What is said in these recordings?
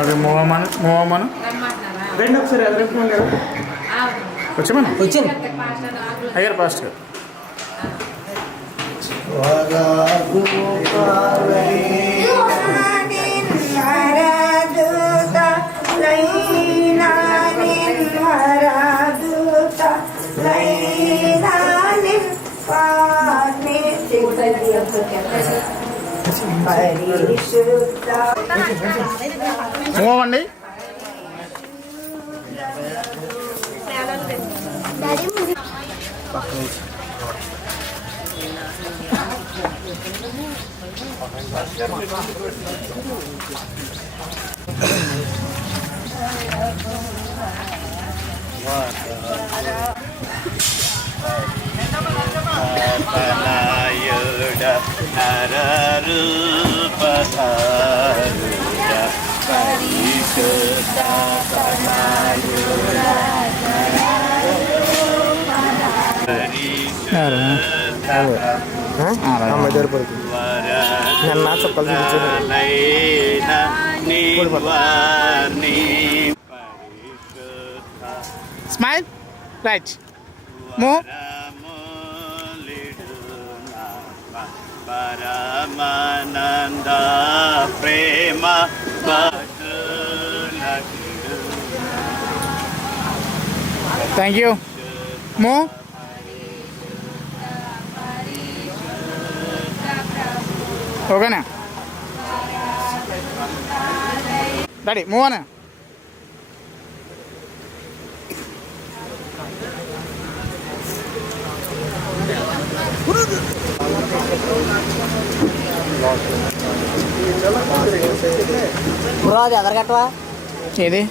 అది మూవమ్మను రెండు ఒకసారి వచ్చామన్నా వచ్చాను అయ్యారు ఫాస్ట్ మూవండి స్మైల్ రైట్ మూవ్ పరమానంద ప్రేమ థ్యాంక్ యూ మూవ్ ఓకేనా డాడీ మూవ్ అనే అది ఎదరు కట్టవా ఏది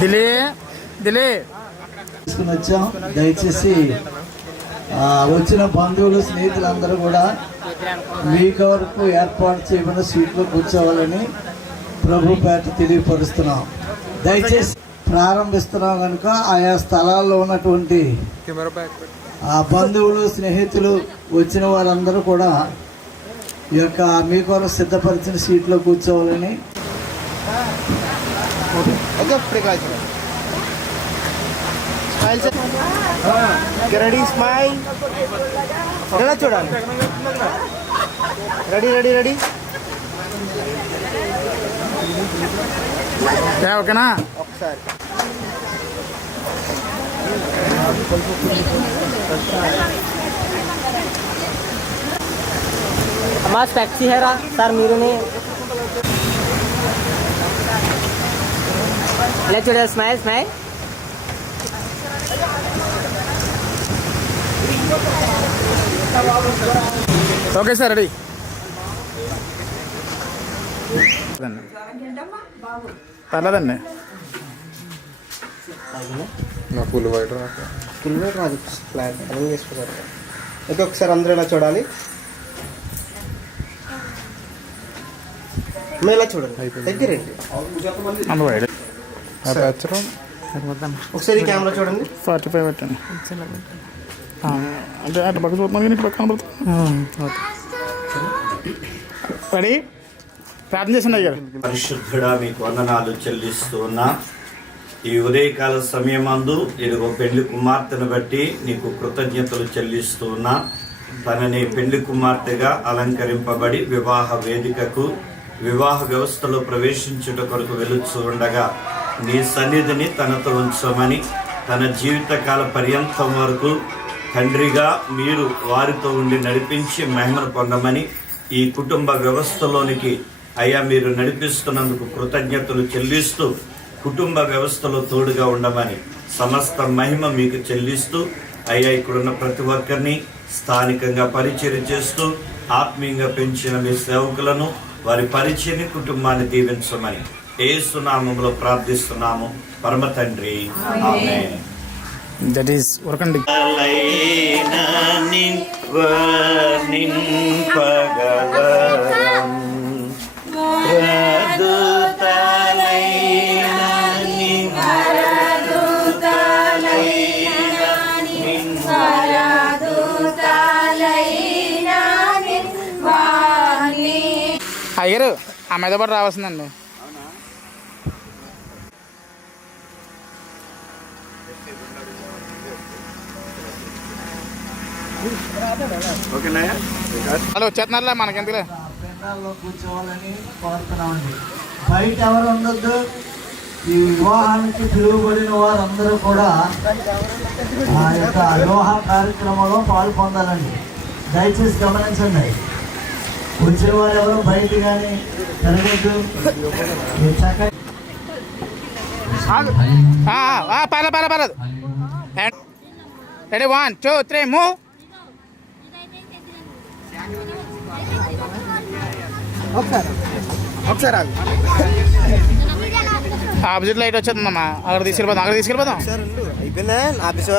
దిలే దిలే తీసుకుని వచ్చాం. దయచేసి వచ్చిన బంధువులు స్నేహితులందరూ కూడా మీ కొరకు ఏర్పాటు చేయబడిన సీట్లో కూర్చోవాలని ప్రభు పేట తెలియపరుస్తున్నాం. దయచేసి ప్రారంభిస్తున్నాం కనుక ఆయా స్థలాల్లో ఉన్నటువంటి బంధువులు స్నేహితులు వచ్చిన వారందరూ కూడా ఈ యొక్క మీ కొరకు సిద్ధపరిచిన సీట్లో కూర్చోవాలని రెడీ స్మైల్ ఎలా చూడాలి రెడీ రెడీ రెడీ ఓకేనా ఒకసారి అమ్మా టాక్సీ హేరా సార్ మీరునే ఇలా చూడాలి smile smile okay sir ready పర్లేదండి ఫుల్ వైట్ రాదు ఫ్లాట్ అర్థం చేసుకుంటారు. అయితే ఒకసారి అందరూ ఇలా చూడాలి ఇలా చూడండి దగ్గరండి ఒకసారి కెమెరా చూడండి 45 పెట్టండి అంటే అట్లా పక్క చూస్తున్నాను కానీ ఇక్కడ కనబడుతుంది. రెడీ ప్రార్థన చేసిన అయ్యారు. పరిశుద్ధుడా మీకు వందనాలు చెల్లిస్తూ ఉన్నా. ఈ ఉదయకాల సమయమందు ఇదిగో పెళ్లి కుమార్తెను బట్టి నీకు కృతజ్ఞతలు చెల్లిస్తూ ఉన్నా. తనని పెళ్లి కుమార్తెగా అలంకరింపబడి వివాహ వేదికకు వివాహ వ్యవస్థలో ప్రవేశించుట కొరకు వెలుచు ఉండగా నీ సన్నిధిని తనతో ఉంచమని, తన జీవితకాల పర్యంతం వరకు తండ్రిగా మీరు వారితో ఉండి నడిపించి మహిమను పొందమని, ఈ కుటుంబ వ్యవస్థలోనికి అయ్యా మీరు నడిపిస్తున్నందుకు కృతజ్ఞతలు చెల్లిస్తూ కుటుంబ వ్యవస్థలో తోడుగా ఉండమని సమస్త మహిమ మీకు చెల్లిస్తూ అయ్యా ఇక్కడున్న ప్రతి ఒక్కరిని స్థానికంగా పరిచయం చేస్తూ ఆత్మీయంగా పెంచిన మీ సేవకులను వారి పరిచయని కుటుంబాన్ని దీవించమని యేసు నామములో ప్రార్థిస్తున్నాము పరమ తండ్రి. ఆమేన్. దట్ ఈస్ ఉరకండి. అయ్యారు ఆ మీద పాటు రావాల్సిందండి. వాళ్ళు వచ్చేస్తున్నారులే మనకెందుకులే. పెండాల్లో కూర్చోవాలని కోరుతున్నామండి. బయట ఎవరు ఉండొద్దు. ఈ వివాహానికి పిలువబడిన వారందరూ కూడా ఆ యొక్క వివాహ కార్యక్రమంలో పాల్పొందాలండి. దయచేసి గమనించండి. వచ్చేవారు ఎవరు బయట కానీ తిరగద్దు. పర్లేదు. Ready 1 2 3 move. ఒకసారి ఆపోజిట్ లైట్ వచ్చేస్తుందమ్మా. అక్కడ తీసుకెళ్ళిపోదాం. అయిపోయిందా ఆఫీసా?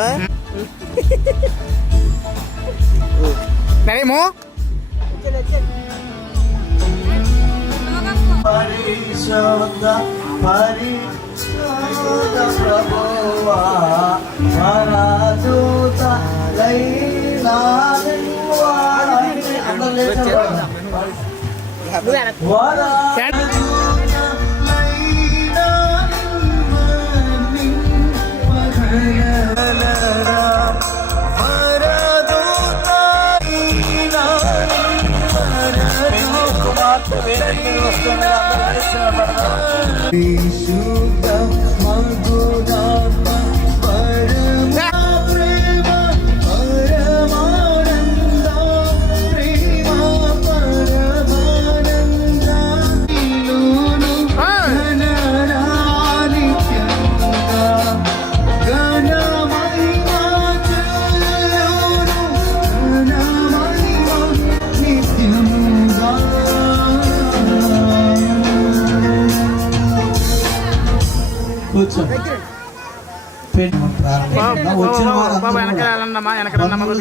Ready move. పరిశోధ ప్రభువా పరదూత వచ్చిన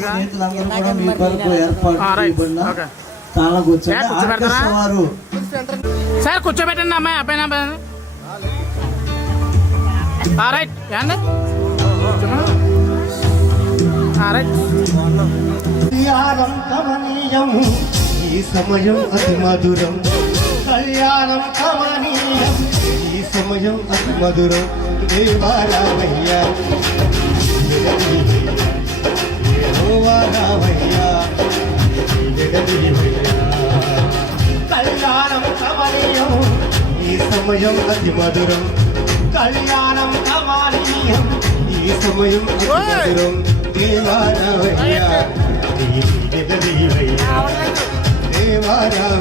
స్నేహితులందరూ కూడా మీ కొరకు ఏర్పాటు చేయబడిన తాళం కూర్చోండి. వారు సార్ కూర్చోబెట్టండి అమ్మాయి అబ్బాయి రైట్ ఏండి రైట్. కళ్యాణం కమనీయం ఈ సమయం అతి మధురం. కళ్యాణం కమనీయం ఈ సమయం అతి మధురం. దేవారామయ్య కళ్యాణం కమనీయం ఈ సమయం అతి మధురం. కళ్యాణం కమనీయం ఈ సమయం అతి మధురం. దేవారామయ్య దేవారామయ్య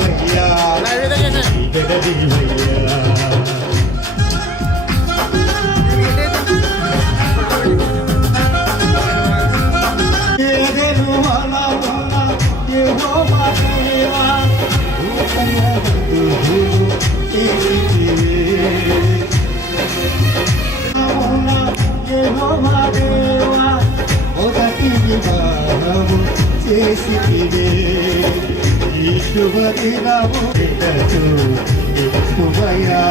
మొదటి వివాహము చేసివే ఈ శుభదినము ఎక్కువయ్యా.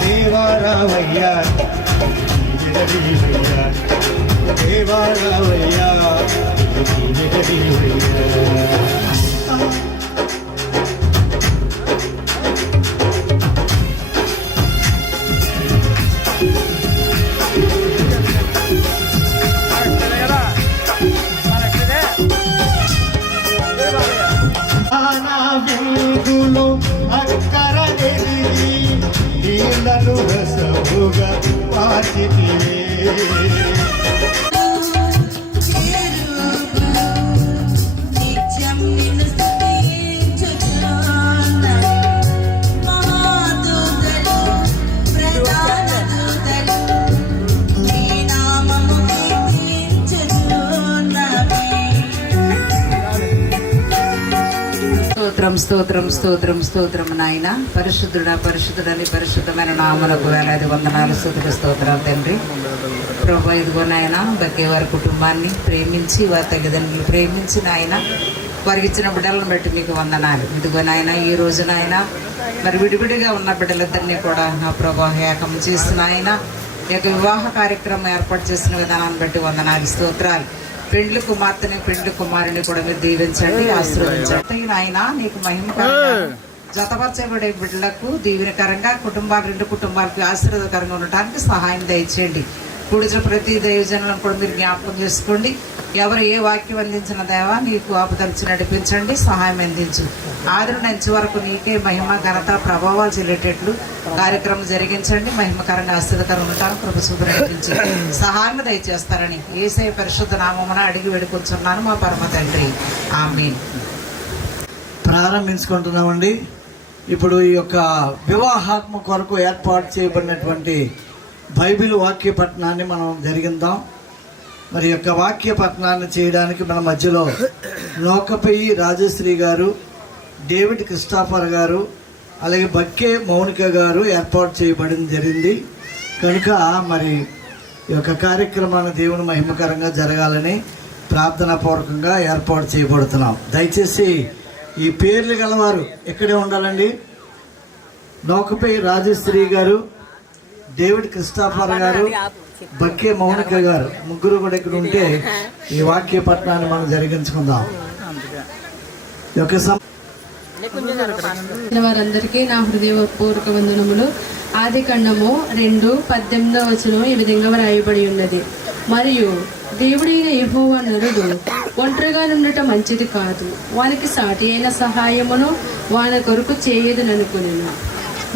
దేవారామయ్య దేవారామయ్య అక్కర నీళ్ళను రసముగా పాచితివే. స్తోత్రం స్తోత్రం స్తోత్రం స్తోత్రం నాయన. పరిశుద్ధుడని పరిశుద్ధమైన నామలకు వేలాది వందనాలు, స్తుతులు, స్తోత్రాలు తండ్రి. ప్రభు ఇదిగో నాయన బక్కే వారి కుటుంబాన్ని ప్రేమించి, వారి తల్లిదండ్రులు ప్రేమించి నాయన వారికి ఇచ్చిన బిడ్డలను బట్టి మీకు వందనాలు. ఇదిగో నాయన ఈ రోజు నాయన మరి విడివిడిగా ఉన్న బిడ్డలిద్దరినీ కూడా నా ప్రభు ఏకం చేసిన ఆయన ఈ యొక్క వివాహ కార్యక్రమం ఏర్పాటు చేసిన విధానాన్ని బట్టి వందనాలు, స్తోత్రాలు. పెండ్లి కుమార్తెని పెండ్లి కుమారుని కూడా మీరు దీవించండి, ఆశీర్వదించండి. ఆయన నీకు మహిమకరంగా జతపరచబడే బిడ్డలకు దీవెనకరంగా రెండు కుటుంబాలకి ఆశీర్వాదకరంగా ఉండటానికి సహాయం దయచేయండి. కూడిచిన ప్రతి దైవజనులను కూడా మీరు జ్ఞాపకం చేసుకోండి. ఎవరు ఏ వాక్యం అందించిన దేవా నీకు ఆపదలిచి నడిపించండి, సహాయం అందించు. ఆదిరి నుంచి వరకు నీకే మహిమ ఘనత ప్రభావాలు చెల్లేటట్లు కార్యక్రమం జరిగించండి. మహిమకరంగా ఆశీర్వదకరంగా ఉండటానికి ప్రభుత్వం నడిపించి సహాయం దయచేస్తారని యేసయ్య పరిశుద్ధ నామమున అడిగి వేడుకొంచున్నాను మా పరమ తండ్రి, ఆమేన్. ప్రారంభించుకుంటున్నామండి. ఇప్పుడు ఈ యొక్క వివాహాత్మ కొరకు ఏర్పాటు చేయబడినటువంటి బైబిల్ వాక్య పఠనాన్ని మనం జరిగిద్దాం. మరి యొక్క వాక్య పఠనాన్ని చేయడానికి మన మధ్యలో లోకపెయ్యి రాజశ్రీ గారు, డేవిడ్ క్రిస్టాఫర్ గారు, అలాగే బక్కే మౌనిక గారు ఏర్పాటు చేయబడింది జరిగింది కనుక మరి ఈ యొక్క కార్యక్రమాన్ని దేవుని మహిమకరంగా జరగాలని ప్రార్థనాపూర్వకంగా ఏర్పాటు చేయబడుతున్నాం. దయచేసి ఈ పేర్లు గలవారు ఇక్కడే ఉండాలండి. లోకపెయ్యి రాజశ్రీ గారు, డేవిడ్ క్రిస్టాఫర్ గారు, బక్కే మౌనిక గారు ముగ్గురు కూడా ఇక్కడ ఉంటే ఈ వాక్య పఠనాన్ని మనం జరిగించుకుందాం. వారందరికీ నా హృదయపూర్వక వందనములు. ఆదికాండము 2:18 ఈ విధంగా వ్రాయబడి ఉన్నది. మరియు దేవుడైన యెహోవా నరుడు ఒంటరిగా నుండట మంచిది కాదు, వానికి సాటి అయిన సహాయమును వాని కొరకు చేయదుననుకునేను.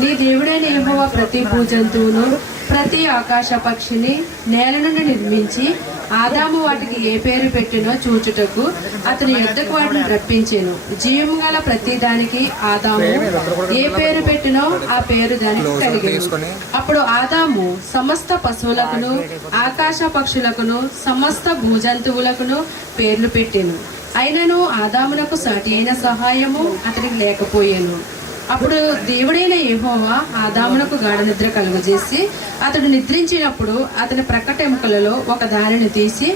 నీ దేవుడైన యెహోవా ప్రతి భూజంతువును ప్రతి ఆకాశ పక్షిని నేల నుండి నిర్మించి ఆదాము వాటికి ఏ పేరు పెట్టినో చూచుటకు అతని యుద్ధకు వాటిని రప్పించెను. జీవము గల ప్రతి దానికి ఆదాము ఏ పేరు పెట్టినో ఆ పేరు దానికి కలిగేను. అప్పుడు ఆదాము సమస్త పశువులకును ఆకాశ పక్షులకును సమస్త భూజంతువులకును పేర్లు పెట్టెను. అయినను ఆదామునకు సాటి అయిన సహాయము అతనికి లేకపోయాను. అప్పుడు దేవుడైన యెహోవా ఆదామునకు గాఢ నిద్ర కలుగజేసి అతడు నిద్రించినప్పుడు అతని ప్రక్కటెముకలలో ఒక దానిని తీసి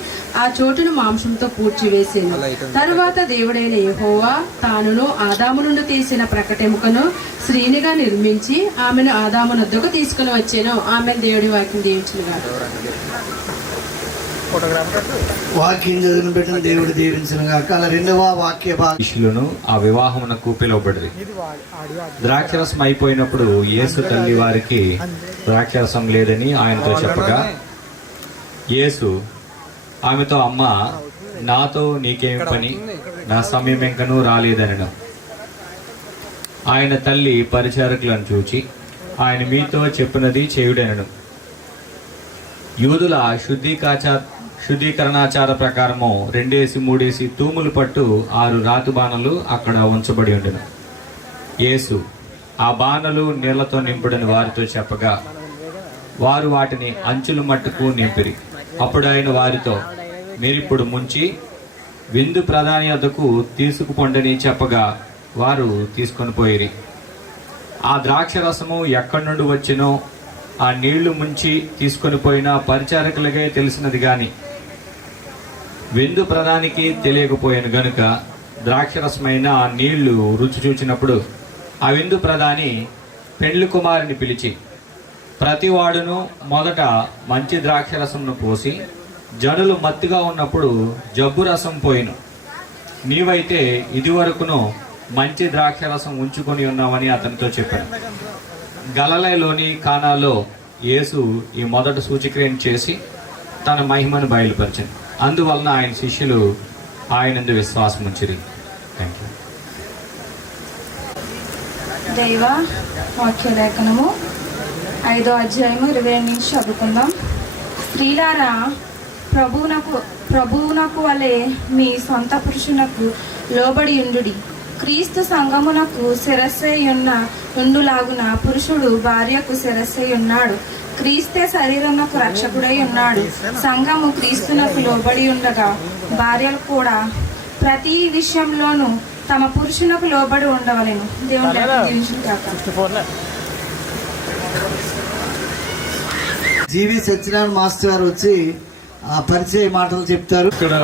ఆ చోటును మాంసంతో పూడ్చివేసాను. తరువాత దేవుడైన యెహోవా తానును ఆదాము నుండి తీసిన ప్రక్కటెముకను స్త్రీనిగా నిర్మించి ఆమెను ఆదాము నొద్దకు తీసుకుని వచ్చాను. ఆమె దేవుడి వాక్యం దీవించునుగా. వాక్యం చదివిన పెట్టిన దేవుడు దీవించిన గాక. అలా రెండవ వాక్య శిష్యులను ఆ వివాహమునకు పిలువబడి ద్రాక్షరసం అయిపోయినప్పుడు యేసు తల్లి వారికి ద్రాక్షరసం లేదని ఆయనతో చెప్పగా యేసు ఆమెతో, అమ్మ, నాతో నీకేమి పని, నా సమయం ఇంకనూ రాలేదనను. ఆయన తల్లి పరిచారకులను చూచి ఆయన మీతో చెప్పినది చేయుడనను. యూదుల శుద్ధీకరణాచార ప్రకారము 2-3 తూములు పట్టు 6 రాతి బాణలు అక్కడ ఉంచబడి ఉండెను. యేసు ఆ బాణలు నీళ్లతో నింపుడని వారితో చెప్పగా వారు వాటిని అంచుల మట్టుకు నింపిరి. అప్పుడు ఆయన వారితో, మీరిప్పుడు ముంచి విందు ప్రధాని వద్దకు తీసుకుపోండని చెప్పగా వారు తీసుకొని పోయిరి. ఆ ద్రాక్షరసము ఎక్కడి నుండి వచ్చినో ఆ నీళ్లు ముంచి తీసుకొని పోయిన పరిచారకులకే తెలిసినది గాని విందు ప్రధానికి తెలియకపోయాను గనుక ద్రాక్షరసమైన ఆ నీళ్లు రుచి చూచినప్పుడు ఆ విందు ప్రధాని పెండ్లి కుమారుని పిలిచి, ప్రతివాడును మొదట మంచి ద్రాక్షరసంను పోసి జనులు మత్తుగా ఉన్నప్పుడు జబ్బు రసం పోయిను, నీవైతే ఇదివరకును మంచి ద్రాక్షరసం ఉంచుకొని ఉన్నామని అతనితో చెప్పాను. గలిలయలోని కానాలో యేసు ఈ మొదటి సూచక్రియను చేసి తన మహిమను బయలుపరిచాడు. అందువలన ఆయన శిష్యులు ఆయనందు విశ్వాసం ఉంచిరి. Thank you. దైవ వాక్య లేఖనము 5వ అధ్యాయము 22 నుంచి చదువుకుందాం. స్త్రీలారా, ప్రభువునకు వలె మీ సొంత పురుషునకు లోబడి ఉండుడి. క్రీస్తు సంఘమునకు శిరస్సై ఉండులాగున పురుషుడు భార్యకు శిరస్సై ఉన్నాడు. క్రీస్తే శరీరమునకు రక్షకుడై ఉన్నాడు. సంఘము క్రీస్తునకు లోబడి ఉండగా భార్యలు కూడా ప్రతి విషయంలోనూ తమ పురుషునకు లోబడి ఉండవలెను. దేవుని లేఖనం దీవించును గాక. జీవి సత్యనారాయణ మాస్టర్ గారు వచ్చి ఆ పరిచయ మాటలు చెప్తారు. ఇక్కడ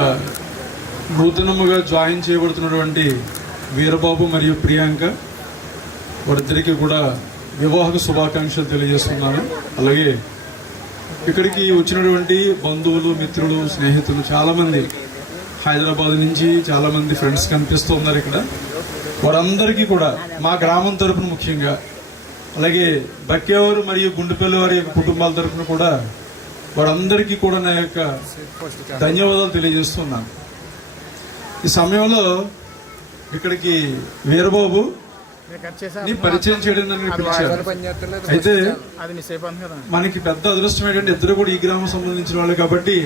నూతనముగా జాయిన్ చేయబడుతున్నటువంటి వీరబాబు మరియు ప్రియాంక వారిద్దరికీ కూడా వివాహ శుభాకాంక్షలు తెలియజేస్తున్నాను. అలాగే ఇక్కడికి వచ్చినటువంటి బంధువులు, మిత్రులు, స్నేహితులు చాలామంది హైదరాబాద్ నుంచి చాలామంది ఫ్రెండ్స్ కనిపిస్తూ ఉన్నారు ఇక్కడ. వారందరికీ కూడా మా గ్రామం తరపున ముఖ్యంగా, అలాగే బక్కేవారు మరియు గుండుపల్లి వారి యొక్క కుటుంబాల తరపున కూడా వారందరికీ కూడా నా యొక్క ధన్యవాదాలు తెలియజేస్తున్నాను. ఈ సమయంలో ఇక్కడికి వీరబాబు నీ పరిచయం చేయడం నన్ను పిలిచారు. అయితే మనకి పెద్ద అదృష్టం ఏంటంటే ఇద్దరు కూడా ఈ గ్రామం సంబంధించిన వాళ్ళు కాబట్టి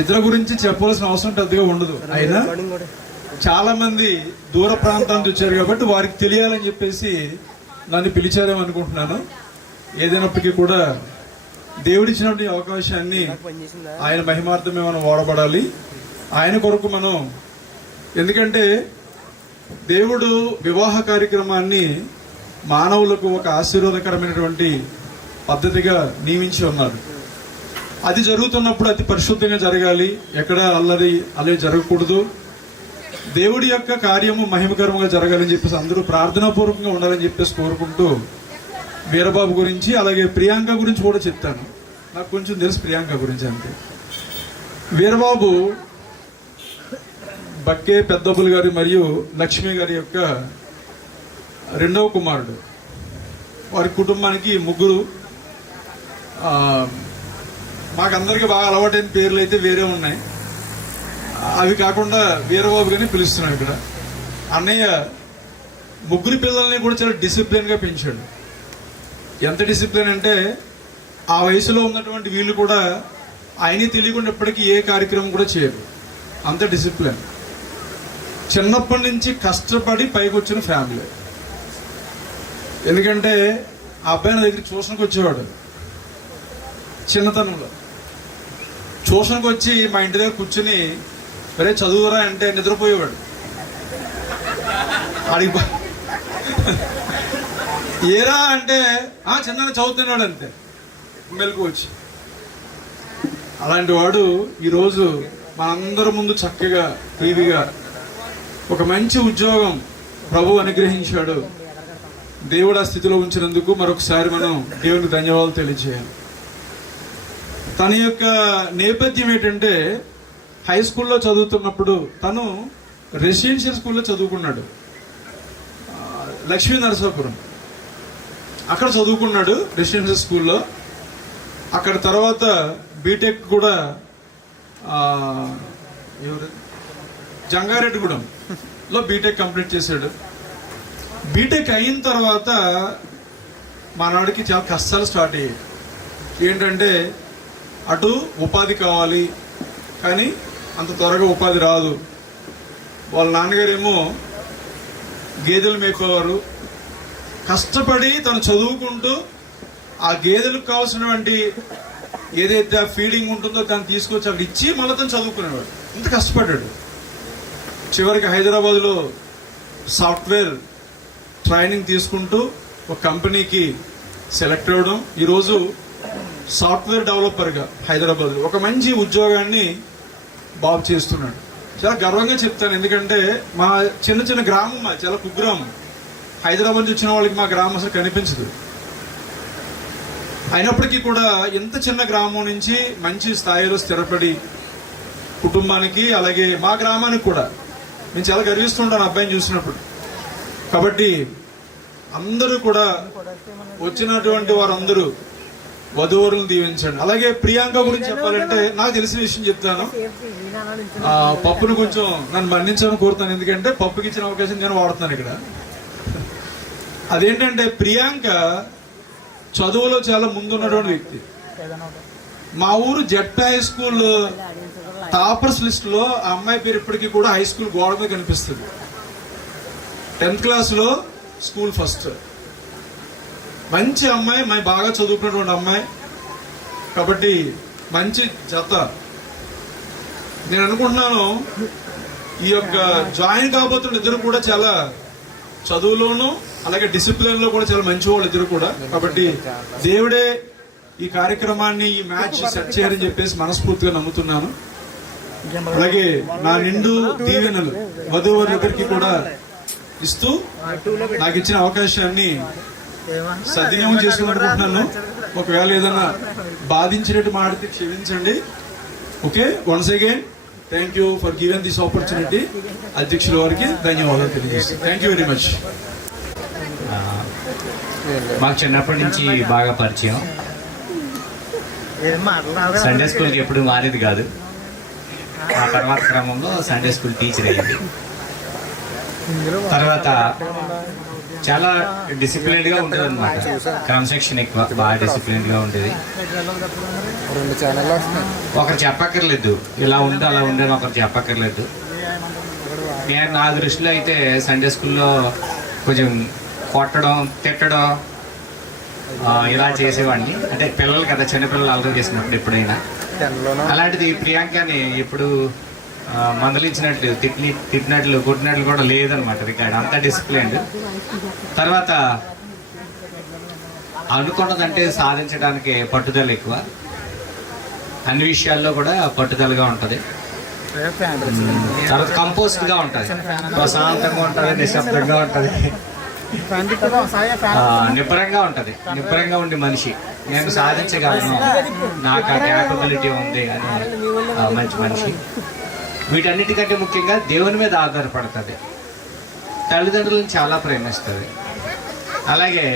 ఇద్దరు గురించి చెప్పవలసిన అవసరం పెద్దగా ఉండదు. అయినా చాలా మంది దూర ప్రాంతాల నుంచి వచ్చారు కాబట్టి వారికి తెలియాలని చెప్పేసి నన్ను పిలిచారేమో అనుకుంటున్నాను. ఏదైనప్పటికీ కూడా దేవుడిచ్చినటువంటి అవకాశాన్ని ఆయన మహిమార్థమే మనం వాడబడాలి. ఆయన కొరకు మనం, ఎందుకంటే దేవుడు వివాహ కార్యక్రమాన్ని మానవులకు ఒక ఆశీర్వాదకరమైనటువంటి పద్ధతిగా నియమించి ఉన్నారు. అది జరుగుతున్నప్పుడు అతి పరిశుద్ధంగా జరగాలి, ఎక్కడ అల్లరి జరగకూడదు, దేవుడి యొక్క కార్యము మహిమకరంగా జరగాలని చెప్పేసి అందరూ ప్రార్థనాపూర్వకంగా ఉండాలని చెప్పేసి కోరుకుంటూ వీరబాబు గురించి అలాగే ప్రియాంక గురించి కూడా చెప్తాను. నాకు కొంచెం తెలుసు ప్రియాంక గురించి. అంతే. వీరబాబు బక్కే పెద్దబ్బులు గారి మరియు లక్ష్మి గారి యొక్క రెండవ కుమారుడు. వారి కుటుంబానికి ముగ్గురు. మాకందరికీ బాగా అలవాటైన పేర్లు అయితే వేరే ఉన్నాయి. అవి కాకుండా వీరబాబు గారిని పిలుస్తున్నాం ఇక్కడ. అన్నయ్య ముగ్గురు పిల్లల్ని కూడా చాలా డిసిప్లిన్గా పెంచాడు. ఎంత డిసిప్లిన్ అంటే ఆ వయసులో ఉన్నటువంటి వీళ్ళు కూడా ఆయనే తెలియకుండా ఎప్పటికీ ఏ కార్యక్రమం కూడా చేయరు. అంత డిసిప్లిన్. చిన్నప్పటి నుంచి కష్టపడి పైకి వచ్చిన ఫ్యామిలీ. ఎందుకంటే ఆ అబ్బాయి నా దగ్గర ట్యూషన్కి వచ్చేవాడు. చిన్నతనంలో ట్యూషన్కి వచ్చి మా ఇంటి దగ్గర కూర్చుని మరే చదువురా అంటే నిద్రపోయేవాడు. అడిగి ఏరా అంటే చిన్న చదువుతున్నాడు అంతే, మెలకు వచ్చి. అలాంటి వాడు ఈరోజు మనందరి ముందు చక్కగా టీవీగా ఒక మంచి ఉద్యోగం ప్రభు అనుగ్రహించాడు. దేవుడు ఆ స్థితిలో ఉంచినందుకు మరొకసారి మనం దేవునికి ధన్యవాదాలు తెలియజేయాలి. తన యొక్క నేపథ్యం ఏంటంటే హై స్కూల్లో చదువుతున్నప్పుడు తను రెసిడెన్షియల్ స్కూల్లో చదువుకున్నాడు, లక్ష్మీ నరసాపురం. అక్కడ చదువుకున్నాడు రెసిడెన్షియల్ స్కూల్లో. అక్కడ తర్వాత బీటెక్ కూడా జంగారెడ్డిగూడెంలో బీటెక్ కంప్లీట్ చేశాడు. బీటెక్ అయిన తర్వాత మనవాడికి చాలా కష్టాలు స్టార్ట్ అయ్యాయి. ఏంటంటే అటు ఉపాధి కావాలి కానీ అంత త్వరగా ఉపాధి రాదు. వాళ్ళ నాన్నగారేమో గేదెలు మేపేవారు. కష్టపడి తను చదువుకుంటూ ఆ గేదెలకు కావాల్సినటువంటి ఏదైతే ఫీడింగ్ ఉంటుందో దాన్ని తీసుకొచ్చి అక్కడ ఇచ్చి మళ్ళీ తను చదువుకునేవాడు. ఇంత కష్టపడ్డాడు. చివరికి హైదరాబాద్లో సాఫ్ట్వేర్ ట్రైనింగ్ తీసుకుంటూ ఒక కంపెనీకి సెలెక్ట్ అవ్వడం. ఈరోజు సాఫ్ట్వేర్ డెవలపర్గా హైదరాబాద్లో ఒక మంచి ఉద్యోగాన్ని బాబు చేస్తున్నాడు. చాలా గర్వంగా చెప్తాను. ఎందుకంటే మా చిన్న గ్రామం, మా చాలా కుగ్రామం. హైదరాబాద్ నుంచి వచ్చిన వాళ్ళకి మా గ్రామం అసలు కనిపించదు. అయినప్పటికీ కూడా ఇంత చిన్న గ్రామం నుంచి మంచి స్థాయిలో స్థిరపడి కుటుంబానికి అలాగే మా గ్రామానికి కూడా నేను చాలా గర్విస్తుంటాను అబ్బాయిని చూసినప్పుడు. కాబట్టి అందరూ కూడా వచ్చినటువంటి వారందరూ వధువరులను దీవించండి. అలాగే ప్రియాంక గురించి చెప్పాలంటే నాకు తెలిసిన విషయం చెప్తాను. పప్పును కొంచెం నన్ను మన్నించాలని కోరుతాను. ఎందుకంటే పప్పుకి ఇచ్చిన అవకాశం నేను వాడుతున్నాను ఇక్కడ. అదేంటంటే ప్రియాంక చదువులో చాలా ముందున్నటువంటి వ్యక్తి. మా ఊరు Z high school toppers list లో ఆ అమ్మాయి పేరు ఇప్పటికీ కూడా హై స్కూల్ గోడ మీద కనిపిస్తుంది. 10th క్లాస్లో స్కూల్ ఫస్ట్. మంచి అమ్మాయి, బాగా చదువుకున్నటువంటి అమ్మాయి. కాబట్టి మంచి జత. నేను అనుకుంటున్నాను ఈ యొక్క జాయిన్ కాబోతున్న ఇద్దరు కూడా చాలా చదువులోను అలాగే డిసిప్లిన్ లో కూడా చాలా మంచి వాళ్ళు ఇద్దరు కూడా. కాబట్టి దేవుడే ఈ కార్యక్రమాన్ని ఈ మ్యాచ్ సెట్ చేయాలని చెప్పేసి మనస్ఫూర్తిగా నమ్ముతున్నాను. అలాగే నా నిండు దీవెనలు వధువరులందరికీ కూడా ఇస్తూ నాకు ఇచ్చిన అవకాశాన్ని సద్వినియోగం చేసుకోవాలనుకుంటున్నాను. ఒకవేళ ఏదైనా బాధించినట్టు మాడితే క్షమించండి. Okay, once again thank you for given this opportunity. అధ్యక్షుల వారికి ధన్యవాదాలు తెలియజేస్తాను. Thank you very much. మాకు చిన్నప్పటి నుంచి బాగా పరిచయం. సండే స్కూల్కి ఎప్పుడు మారేది కాదు. ఆ తర్వాత క్రమంలో సండే స్కూల్ టీచర్ అయ్యింది. తర్వాత చాలా డిసిప్లిన్డ్ గా ఉంటుంది అనమాట. క్రమశిక్షణ ఎక్కువ, బాగా డిసిప్లిన్డ్ గా ఉండేది. ఒకరు చెప్పక్కర్లేదు, ఇలా ఉండు అలా ఉండే ఒకరు చెప్పక్కర్లేదు. నేను నా దృష్టిలో అయితే సండే స్కూల్లో కొంచెం కొట్టడం, తిట్టడం ఇలా చేసేవాడిని. అంటే పిల్లలు కదా, చిన్నపిల్లలు అల్లరి చేసినప్పుడు ఎప్పుడైనా. అలాంటిది ప్రియాంకని ఎప్పుడు మందలించినట్లు, తిట్టినట్లు, కొట్టినట్లు కూడా లేదనమాట రికార్డ్. అంతా డిసిప్లిన్డ్. తర్వాత అనుకున్నదంటే సాధించడానికి పట్టుదల ఎక్కువ. అన్ని విషయాల్లో కూడా పట్టుదలగా ఉంటుంది. తర్వాత కంపోజ్డ్ గా ఉంటుంది, ప్రశాంతంగా ఉంటుంది, నిశ్శబ్దంగా ఉంటుంది, నిబ్బరంగా ఉంటుంది. నిబ్బరంగా ఉండే మనిషి, నేను సాధించగలను, నాకు ఆ క్యాపబిలిటీ ఉంది అని మంచి మనిషి. వీటన్నిటికంటే ముఖ్యంగా దేవుని మీద ఆధారపడుతుంది. తల్లిదండ్రులను చాలా ప్రేమిస్తుంది. అలాగే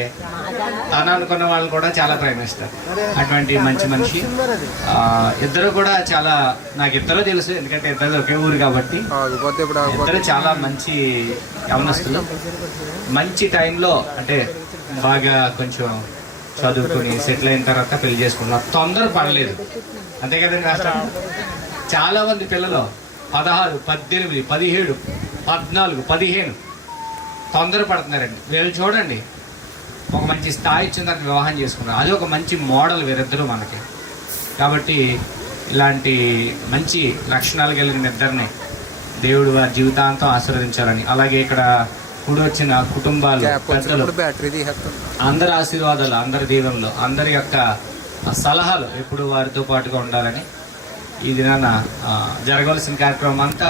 తను అనుకున్న వాళ్ళు కూడా చాలా ప్రేమిస్తారు. అటువంటి మంచి మనిషి. ఇద్దరు కూడా చాలా, నాకు ఇద్దరు తెలుసు, ఎందుకంటే ఇద్దరు ఒకే ఊరు కాబట్టి. ఇద్దరు చాలా మంచి యవనస్తులు. మంచి టైంలో, అంటే బాగా కొంచెం చదువుకుని సెటిల్ అయిన తర్వాత పెళ్లి చేసుకున్నారు. తొందర పడలేదు, అంతే కదండి రాష్ట్రం. చాలా మంది పిల్లలు 16, 18, 17, 14, 15 తొందర పడుతున్నారండి. వీళ్ళు చూడండి, ఒక మంచి స్థాయి ఇచ్చిన తర్వాత వివాహం చేసుకున్నారు. అది ఒక మంచి మోడల్ వీరిద్దరూ మనకి. కాబట్టి ఇలాంటి మంచి లక్షణాలు కలిగిన ఇద్దరిని దేవుడు వారి జీవితాంతం ఆశీర్వదించాలని, అలాగే ఇక్కడ కూడి వచ్చిన కుటుంబాలు, పెద్దలు, అందరి ఆశీర్వాదాలు, అందరి దీవెనలు, అందరి యొక్క సలహాలు ఎప్పుడు వారితో పాటుగా ఉండాలని, ఈ దినాన జరగవలసిన కార్యక్రమం అంతా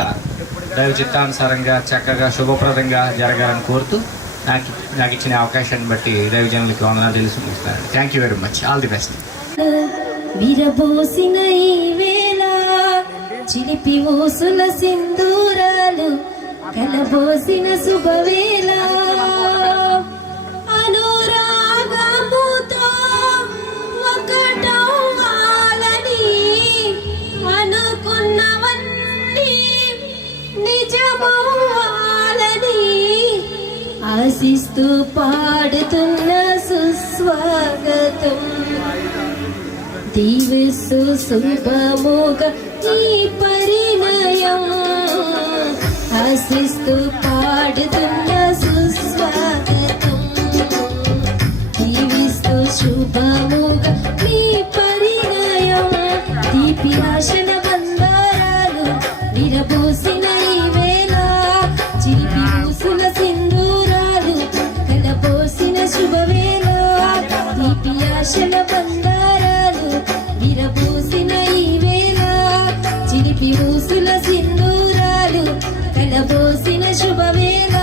దైవ చిత్తానుసారంగా చక్కగా శుభప్రదంగా జరగాలని కోరుతూ నాకు ఇచ్చిన అవకాశాన్ని బట్టి దైవజనులకి వందనాలు తెలుసు ముగిస్తానండి. Thank you very much. All the best. విరబోసిన ఈ వేళ చిలిపి ఊసుల సింధూరాలు కలబోసిన శుభవేళ అనురాగముతో ఒకటవ్వాలని అనుకున్నవన్నీ నిజమవ్వాలని ఆశిస్తూ పాడుతున్న సుస్వాగతం దీవిస్తూ శుభముగా ఈ పరిణయం ఆశిస్తూ పాడుతున్న సుస్వాగతం దీవిస్తూ శుభముగా ఈ పరిణయం దీపి ఆశన బంగారాలు విరబోసిన ఈ వేళ చిలిపి ఊసుల సింధూరాలు కలబోసిన శుభవేళ దీపి ఆశన బంగారాలు విరబోసిన ఈ వేళ చిలిపి ఊసుల సింధూరాలు కలబోసిన శుభవేళ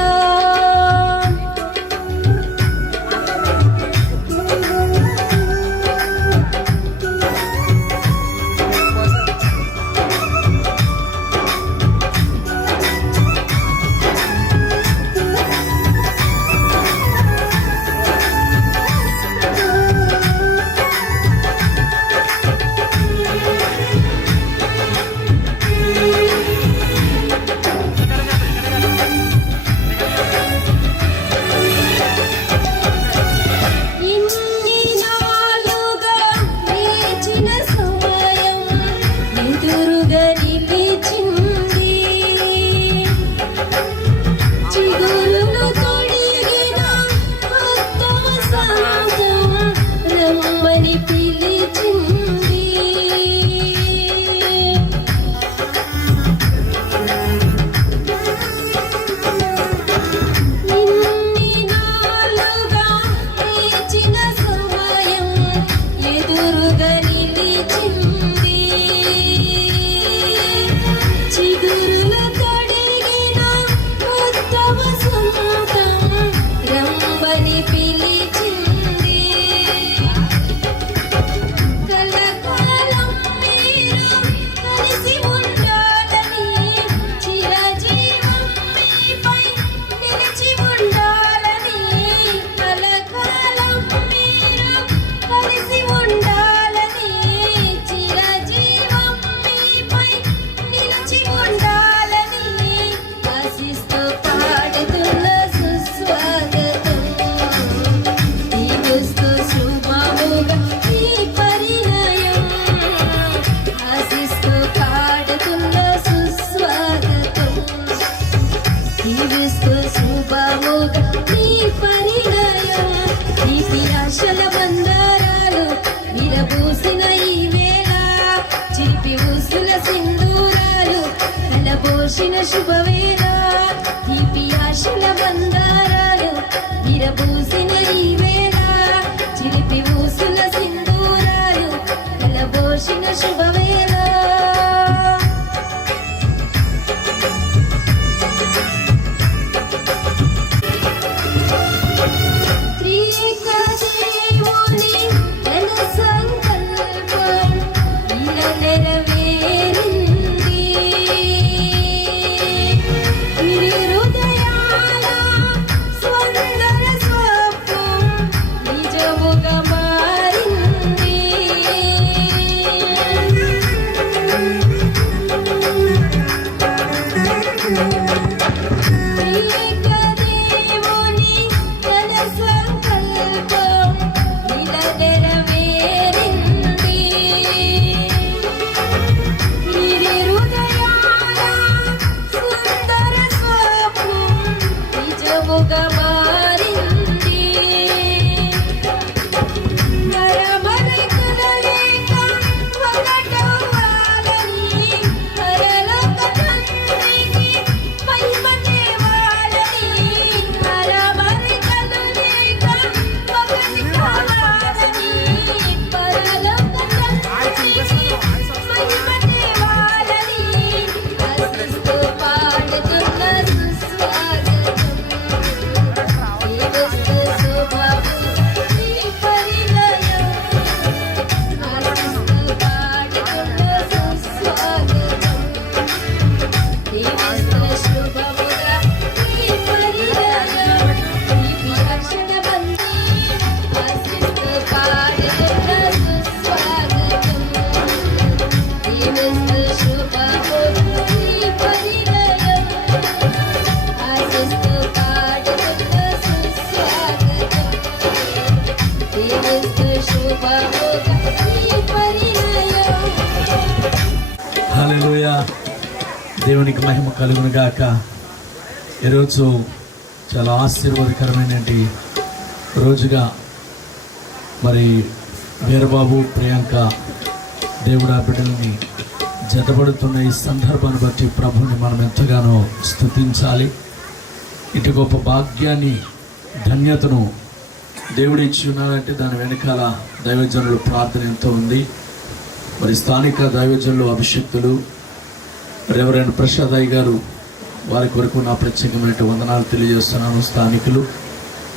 సింధూరాలు కలబోసిన శుభవేళ తీపి ఆశల బంగారాలు విరబూసిన ఈ వేళ చిలిపి ఊసుల సింధూరాలు కలబోసిన శుభవేళ శ్రీకృష్ణుని జన సంకల్పం ఇలా నెరవేరింది ఇరు హృదయాల సుందర స్వప్నం నిజముగా మారింది శ్రీకృష్ణుని జన సంకల్పం ఇలా నెరవేరింది ఇరు హృదయాల సుందర స్వప్నం నిజముగా మారింది నరమరికల లేక ఒకటవ్వాలని పరలోక తండ్రికి మహిమ తేవాలని నరమరికల లేక ఒకటి కావాలని పరలోక తండ్రికి మహిమ తేవాలని ఆశిస్తూ పాడుతున్న సుస్వాగతం దేవస్తు శుభము నీ పరిణయం ఆశిస్తూ పాడుతున్న సుస్వాగతం దేవస్తు శుభముగా నీ పరిణయం తీపి రక్షణ బంధి ఆశిస్తూ పాడుతున్న సుస్వాగతం దేవస్తు శుభము నీ పరిణయం ఆశిస్తూ పాడుతున్న సుస్వాగతం దేవస్తు శుభముగా నీ పరిణయం హల్లెలూయా. దేవునికి మహిమ కలుగును గాక. ఈరోజు చాలా ఆశీర్వాదకరమైన రోజుగా మరి వీరబాబు ప్రియాంక దేవుడు ఆ బిడ్డల్ని జతపడుతున్న ఈ సందర్భాన్ని బట్టి ప్రభుని మనం ఎంతగానో స్తుతించాలి. ఇటు గొప్ప భాగ్యాన్ని ధన్యతను దేవుడు ఇచ్చి ఉన్నాడంటే దాని వెనకాల దైవజనుల ప్రార్థన ఎంతో ఉంది. మరి స్థానిక దైవజనులు అభిషక్తులు రెవరెండ్ ప్రసాద్ అయ్య గారు వారి కొరకు నా ప్రత్యేకమైన వందనాలు తెలియజేస్తున్నాను. స్థానికులు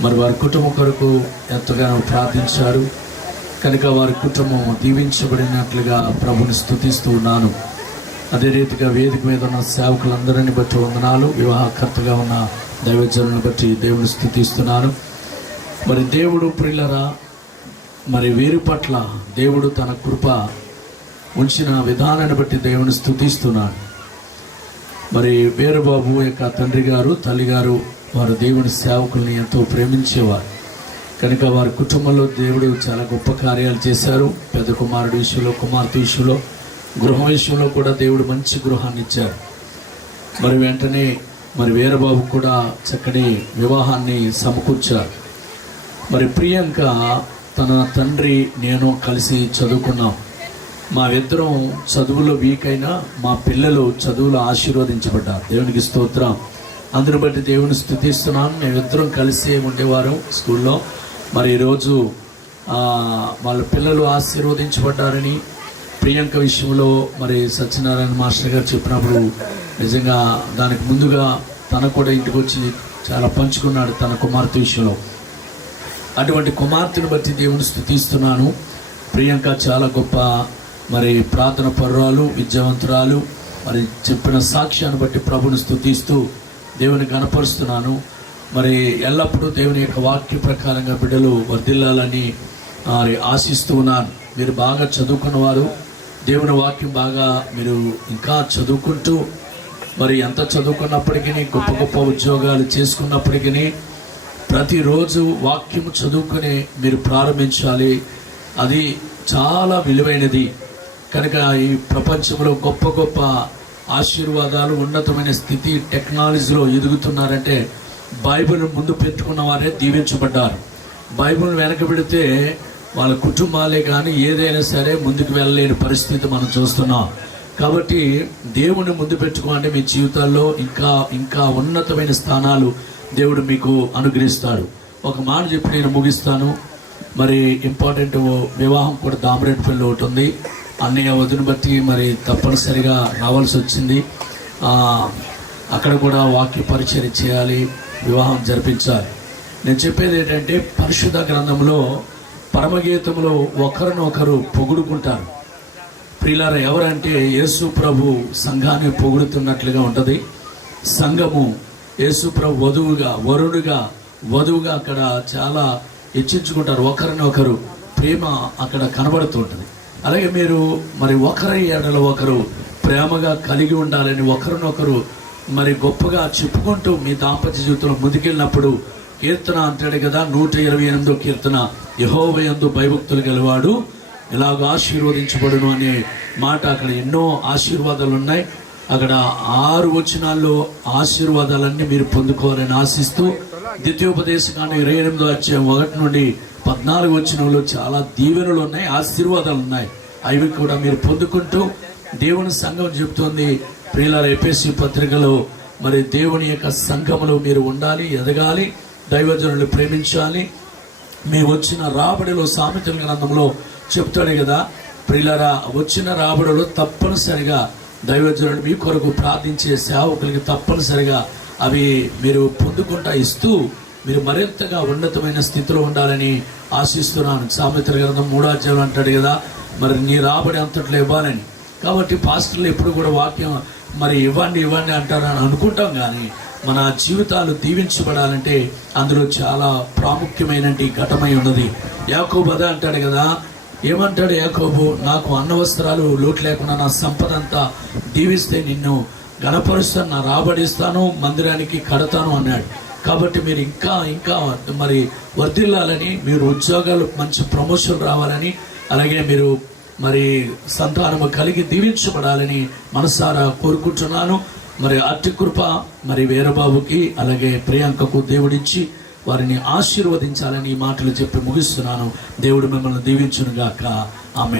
మరి వారి కుటుంబం కొరకు ఎంతగానో ప్రార్థించారు కనుక వారి కుటుంబం దీవించబడినట్లుగా ప్రభుని స్తుతిస్తూ ఉన్నాను. అదే రీతిగా వేదిక మీద ఉన్న సేవకులందరినీ బట్టి వందనాలు. వివాహకర్తగా ఉన్న దైవజనులను బట్టి దేవుని స్తుతిస్తున్నాను. మరి దేవుడు ప్రియులరా మరి వీరి పట్ల దేవుడు తన కృప ఉంచిన విధానాన్ని బట్టి దేవుని స్తుతిస్తున్నాడు. మరి వీరబాబు యొక్క తండ్రి గారు తల్లి గారు వారు దేవుని సేవకుల్ని ఎంతో ప్రేమించేవారు కనుక వారి కుటుంబంలో దేవుడు చాలా గొప్ప కార్యాలు చేశారు. పెద్ద కుమారుడు విషయంలో, కుమార్తె విషయంలో, గృహం విషయంలో కూడా దేవుడు మంచి గృహాన్ని ఇచ్చారు. మరి వెంటనే మరి వీరబాబు కూడా చక్కటి వివాహాన్ని సమకూర్చారు. మరి ప్రియాంక తన తండ్రి నేను కలిసి చదువుకున్నాం. మా ఇద్దరం చదువులో వీక్ అయినా మా పిల్లలు చదువులో ఆశీర్వదించబడ్డారు. దేవునికి స్తోత్రం. అందుని బట్టి దేవుని స్తుతిస్తున్నాను. మేమిద్దరం కలిసి ఉండేవారు స్కూల్లో. మరి ఈరోజు వాళ్ళ పిల్లలు ఆశీర్వదించబడ్డారని ప్రియాంక విషయంలో మరి సత్యనారాయణ మాస్టర్ గారు చెప్పినప్పుడు నిజంగా దానికి ముందుగా తన కూడా ఇంటికి వచ్చి చాలా పంచుకున్నాడు తన కుమార్తె విషయంలో. అటువంటి కుమార్తెను బట్టి దేవుని స్తుతిస్తున్నాను. ప్రియాంక చాలా గొప్ప మరి ప్రార్థన పరురాలు, విద్యావంతురాలు. మరి చెప్పిన సాక్ష్యాన్ని బట్టి ప్రభుని స్తుతిస్తూ దేవుని గణపరుస్తున్నాను. మరి ఎల్లప్పుడూ దేవుని యొక్క వాక్య ప్రకారంగా బిడ్డలు వర్ధిల్లాలని ఆశిస్తూ ఉన్నాను. మీరు బాగా చదువుకున్నవారు, దేవుని వాక్యం బాగా మీరు ఇంకా చదువుకుంటూ మరి ఎంత చదువుకున్నప్పటికీ గొప్ప గొప్ప ఉద్యోగాలు చేసుకున్నప్పటికీ ప్రతిరోజు వాక్యము చదువుకుని మీరు ప్రారంభించాలి. అది చాలా విలువైనది. కనుక ఈ ప్రపంచంలో గొప్ప గొప్ప ఆశీర్వాదాలు, ఉన్నతమైన స్థితి, టెక్నాలజీలో ఎదుగుతున్నారంటే బైబిల్ ముందు పెట్టుకున్న వారే దీవించబడ్డారు. బైబిల్ వెనక పెడితే వాళ్ళ కుటుంబాలే కానీ ఏదైనా సరే ముందుకు వెళ్ళలేని పరిస్థితి మనం చూస్తున్నాం. కాబట్టి దేవుని ముందు పెట్టుకోండి. మీ జీవితాల్లో ఇంకా ఇంకా ఉన్నతమైన స్థానాలు దేవుడు మీకు అనుగ్రహిస్తాడు. ఒక మాట చెప్పి నేను ముగిస్తాను. మరి ఇంపార్టెంట్ వివాహం కూడా దామరేట్పల్లి ఒకటి ఉంది. అన్నయ్య వదిన బట్టి మరి తప్పనిసరిగా రావాల్సి వచ్చింది. అక్కడ కూడా వాక్య పరిచర్య చేయాలి, వివాహం జరిపించాలి. నేను చెప్పేది ఏంటంటే పరిశుద్ధ గ్రంథంలో పరమగీతంలో ఒకరినొకరు పొగుడుకుంటారు. ప్రియులారా, ఎవరంటే యేసు ప్రభు సంఘాన్ని పొగుడుతున్నట్లుగా ఉంటుంది. సంఘము యేసు ప్రభు వధువుగా అక్కడ చాలా హెచ్చించుకుంటారు. ఒకరినొకరు ప్రేమ అక్కడ కనబడుతుంటుంది. అలాగే మీరు మరి ఒకరి ఎడల ఒకరు ప్రేమగా కలిగి ఉండాలని ఒకరినొకరు మరి గొప్పగా చెప్పుకుంటూ మీ దాంపత్య జీవితంలో ముందుకెళ్ళినప్పుడు కీర్తన అంటాడు కదా, 128వ కీర్తన, యెహోవా యందు భయభక్తులు గలవాడు ఇలాగ ఆశీర్వదించబడును అనే మాట. అక్కడ ఎన్నో ఆశీర్వాదాలు ఉన్నాయి. అక్కడ 6 వచనాల్లో ఆశీర్వాదాలన్నీ మీరు పొందుకోవాలని ఆశిస్తూ, ద్వితీయోపదేశకాండం 28వ అధ్యాయం 1 నుండి 14 వచనంలో చాలా దీవెనలు ఉన్నాయి, ఆశీర్వాదాలు ఉన్నాయి. అవి కూడా మీరు పొందుకుంటూ దేవుని సంఘం చెప్తోంది ప్రియులార, ఎఫెసీ పత్రికలో మరి దేవుని యొక్క సంఘములో మీరు ఉండాలి, ఎదగాలి, దైవజనులు ప్రేమించాలి. మీ వచ్చిన రాబడిలో సామెతల గ్రంథంలో చెప్తాడు కదా ప్రియులారా, వచ్చిన రాబడిలో తప్పనిసరిగా దైవజనులు మీ కొరకు ప్రార్థించే సేవకులకి తప్పనిసరిగా అవి మీరు పొందుకుంటా ఇస్తూ మీరు మరింతగా ఉన్నతమైన స్థితిలో ఉండాలని ఆశిస్తున్నాను. సామెతల గ్రంథం 3వ అధ్యాయం అంటాడు కదా, మరి నీ రాబడి అంతట్లో ఇవ్వాలని. కాబట్టి పాస్టర్లు ఎప్పుడు కూడా వాక్యం మరి ఇవ్వండి అంటారని అనుకుంటాం, కానీ మన జీవితాలు దీవించబడాలంటే అందులో చాలా ప్రాముఖ్యమైన ఘటమై ఉన్నది. యాకోబు అదే అంటాడు కదా, ఏమంటాడు యాకోబు, నాకు అన్న వస్త్రాలు లోటు లేకుండా నా సంపద అంతా దీవిస్తే నిన్ను గణపరుస్తాను, నా రాబడిస్తాను, మందిరానికి కడతాను అన్నాడు. కాబట్టి మీరు ఇంకా ఇంకా మరి వర్ధిల్లాలని, మీరు ఉద్యోగాలు మంచి ప్రమోషన్ రావాలని, అలాగే మీరు మరి సంతానము కలిగి దీవించబడాలని మనసారా కోరుకుంటున్నాను. మరి అట్టి కృప మరి వీరబాబుకి అలాగే ప్రియాంకకు దేవుడిచ్చి వారిని ఆశీర్వదించాలని ఈ మాటలు చెప్పి ముగిస్తున్నాను. దేవుడు మిమ్మల్ని దీవించునుగాక. ఆమేన్.